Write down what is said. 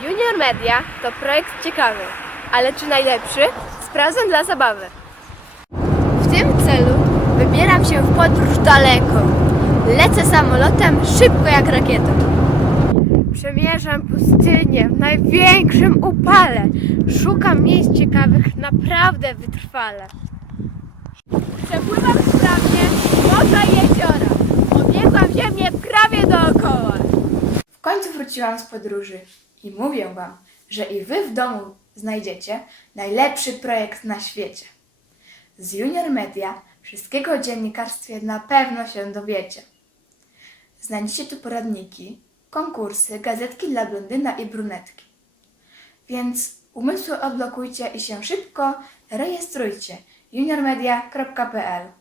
Media to projekt ciekawy, ale czy najlepszy? Sprawdzam dla zabawy. W tym celu wybieram się w podróż daleko. Lecę samolotem szybko jak rakietą. Przemierzam pustynię w największym upale. Szukam miejsc ciekawych naprawdę wytrwale. Przepływam sprawnie morza i jeziora. Obiegłam ziemię prawie dookoła. W końcu wróciłam z podróży i mówię Wam, że i Wy w domu znajdziecie najlepszy projekt na świecie. Z Junior Media wszystkiego o dziennikarstwie na pewno się dowiecie. Znajdziecie tu poradniki, konkursy, gazetki dla blondyna i brunetki. Więc umysły odblokujcie i się szybko rejestrujcie juniormedia.pl